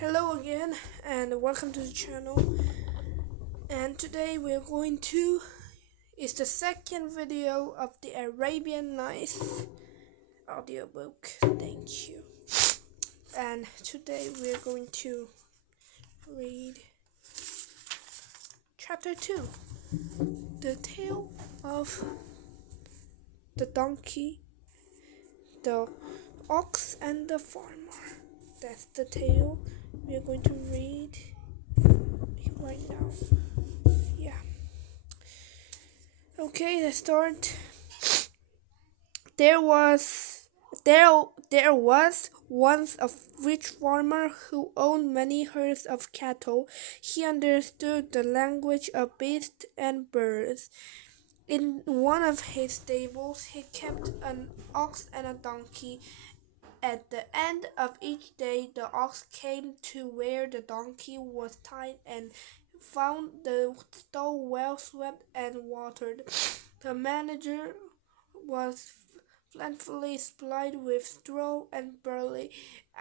Hello again and welcome to the channel. And today we're going to is the second video of the Arabian Nights audiobook. Thank you. And today we're going to read chapter 2. The tale of the donkey, the ox and the farmer. That's the tale we're going to read right now. Yeah. Okay, let's start. There was there was once a rich farmer who owned many herds of cattle. He understood the language of beasts and birds. In one of his stables he kept an ox and a donkey. At the end of each day the ox came to where the donkey was tied and found the stall well swept and watered. The manager was plentifully supplied with straw and barley,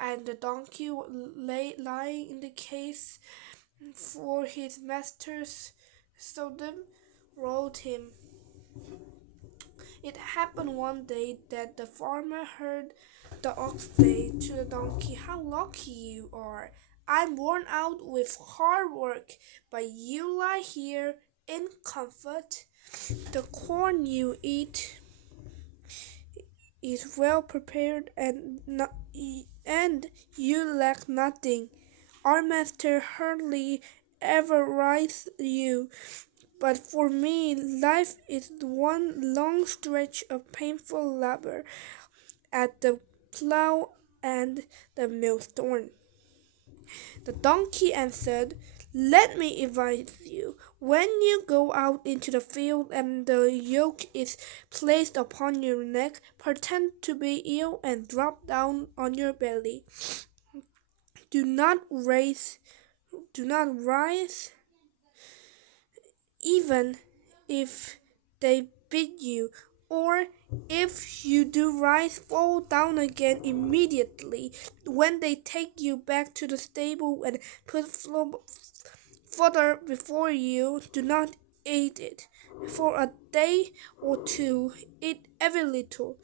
and the donkey lay lying in the case for his masters seldom rode him. It happened one day that the farmer heard the ox say to the donkey, "How lucky you are! I'm worn out with hard work, but you lie here in comfort. The corn you eat is well prepared and you lack nothing. Our master hardly ever rides you, but for me life is one long stretch of painful labor at the plow and the millstone." The donkey answered, "Let me advise you. When you go out into the field and the yoke is placed upon your neck, pretend to be ill and drop down on your belly. Do not rise, even if they beat you, or if you do rise, fall down again immediately. When they take you back to the stable and put fodder before you, do not eat it. For a day or two, eat every little,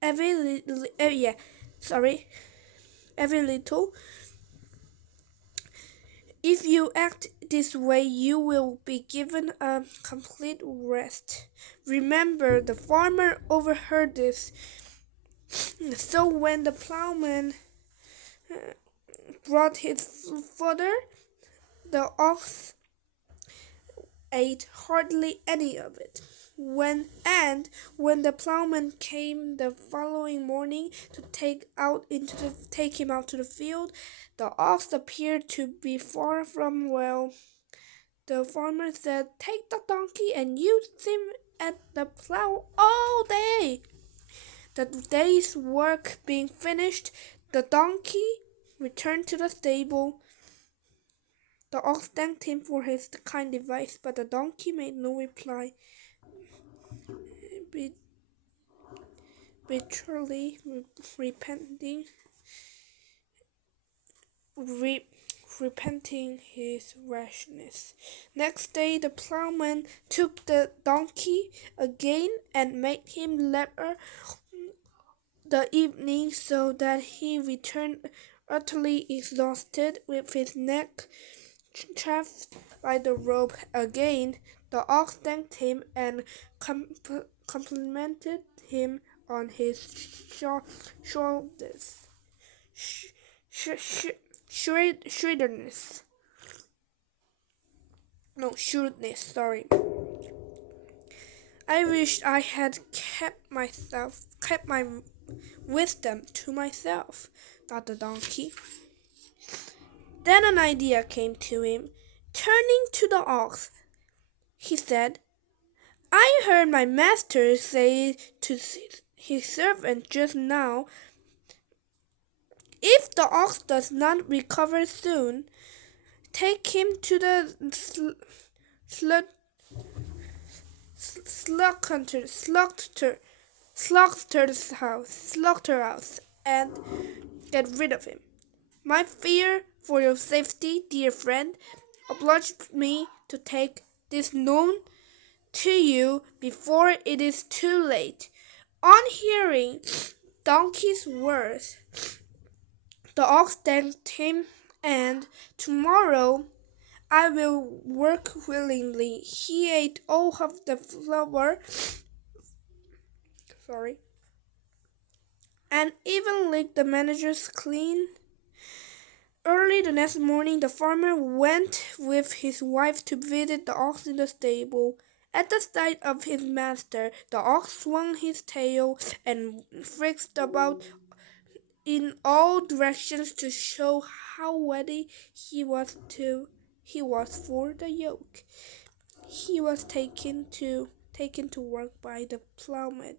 every little. If you act this way, you will be given a complete rest." Remember, the farmer overheard this. So when the plowman brought his fodder, the ox ate hardly any of it. When the plowman came the following morning to take him out to the field, the ox appeared to be far from well. The farmer said, "Take the donkey and use him at the plow all day." The day's work being finished, the donkey returned to the stable. The ox thanked him for his kind advice, but the donkey made no reply. Bitterly repenting his rashness. Next day the plowman took the donkey again and made him labor the evening, so that he returned utterly exhausted, with his neck chafed by the rope. Again the ox thanked him and complimented him on his shoulders. Shrewdness. No, shrewdness, sorry. "I wish I had kept my wisdom to myself," thought the donkey. Then an idea came to him. Turning to the ox, he said, "I heard my master say to his servant just now, if the ox does not recover soon, take him to the slaughterhouse and get rid of him. My fear for your safety, dear friend, obliged me to take this known to you before it is too late. On hearing Donkey's words, the ox thanked him, and tomorrow I will work willingly. He ate all of the flour, and even licked the manager's clean. Early the next morning, the farmer went with his wife to visit the ox in the stable. At the sight of his master, the ox swung his tail and frisked about in all directions to show how ready he was for the yoke. He was taken to work by the plowman,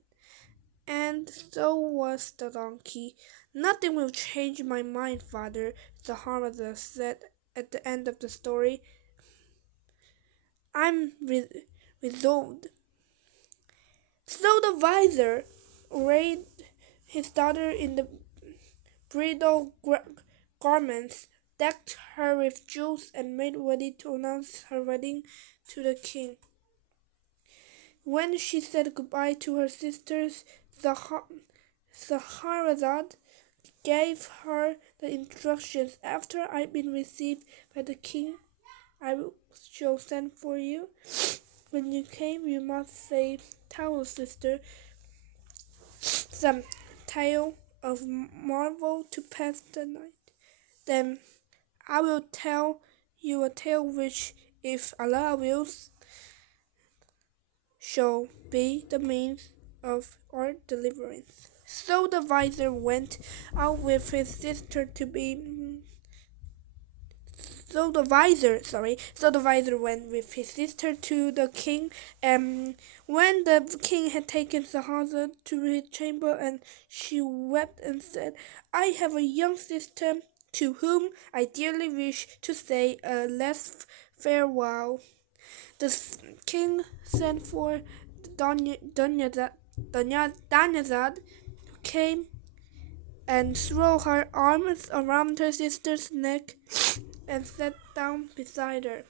and so was the donkey. Nothing will change my mind, father, Zahara said at the end of the story. I'm resolved. So the vizier arrayed his daughter in the bridal garments, decked her with jewels, and made ready to announce her wedding to the king. When she said goodbye to her sisters, Scheherazade gave her the instructions. After I've been received by the king, I shall send for you. When you came, you must say, tell your sister some tale of marvel to pass the night. Then I will tell you a tale which, if Allah wills, shall be the means of our deliverance. So the vizier went out with his sister to be So the vizier went with his sister to the king, and when the king had taken Scheherazade to his chamber, and she wept and said, I have a young sister to whom I dearly wish to say a last farewell. The king sent for Dunyazad, who came and threw her arms around her sister's neck and sat down beside her.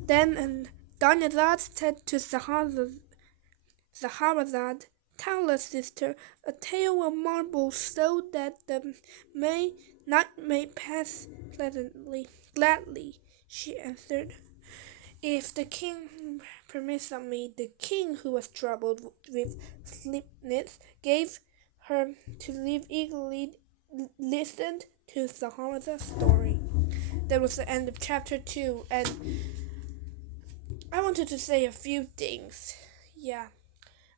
Then Dunyazad said to Scheherazade, tell us, sister, a tale of marvel, so that the night may pass gladly. She answered, if the king permits of me. The king, who was troubled with sleepiness, gave her to live eagerly listened to Scheherazade's story. That was the end of chapter 2, and I wanted to say a few things. Yeah,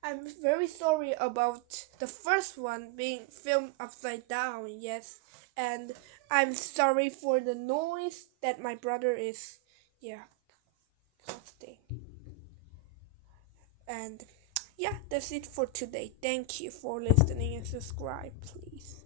I'm very sorry about the first one being filmed upside down, yes, and I'm sorry for the noise that my brother is, causing. And yeah, that's it for today. Thank you for listening and subscribe, please.